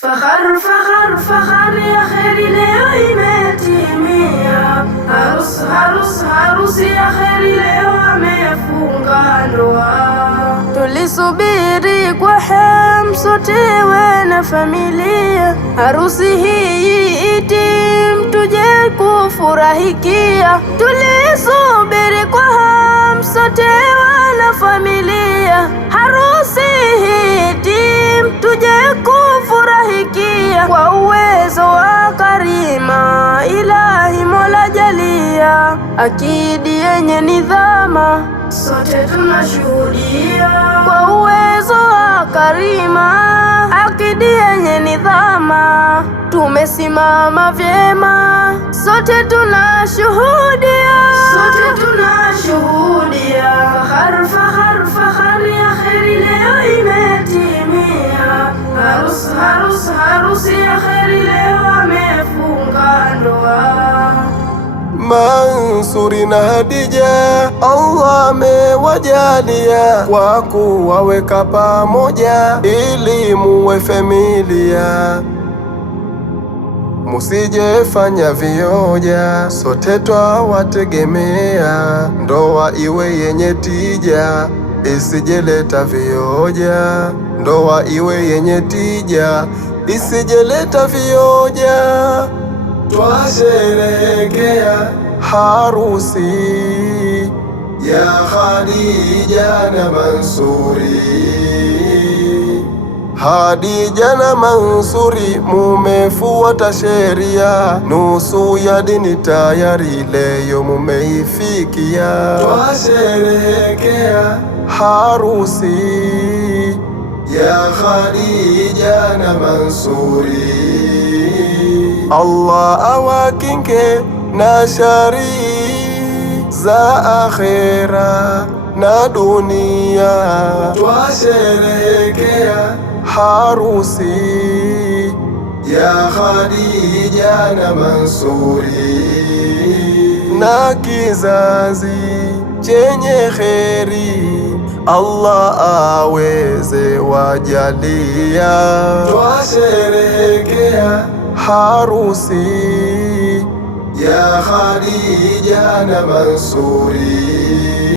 Fahari ya kheri leo imetimia, harusi ya kheri leo amefunga ndoa. Tulisubiri kwa hamu sote na familia, harusi hii itim tuje kufurahikia. Tulisubiri kwa hamu sote na familia, harusi hii itim tuje kufurahikia. Kwa uwezo wa karima Ilahi Mola jalia, akidi yenye nidhama sote tunashuhudia. Kwa uwezo wa karima akidi yenye nidhama, tumesimama vyema sote tunashuhudia. Sote tunashuhudia. Fahari ya kheri leo imetimia, harusi ya kheri leo amefunga ndoa. Mansuri na Hadija Allah amewajalia, kwa kuwaweka pamoja ili muwe familia. Musijefanya vioja, sote twawategemea. Ndoa iwe yenye tija, isijeleta vioja. Ndoa iwe yenye tija, isijeleta vioja. Twasherehekea harusi ya Khadija na Mansuri. Hadija na Mansuri mumefuata sheria, nusu ya dini tayari leo mumeifikia. Twasherehekea harusi ya Khadija na Mansuri. Allah awakinge na shari za akhera na dunia. Twasherehekea harusi ya Khadija na Mansuri, na kizazi chenye kheri Allah aweze wajalia. Twasherehekea harusi ya Khadija na Mansuri.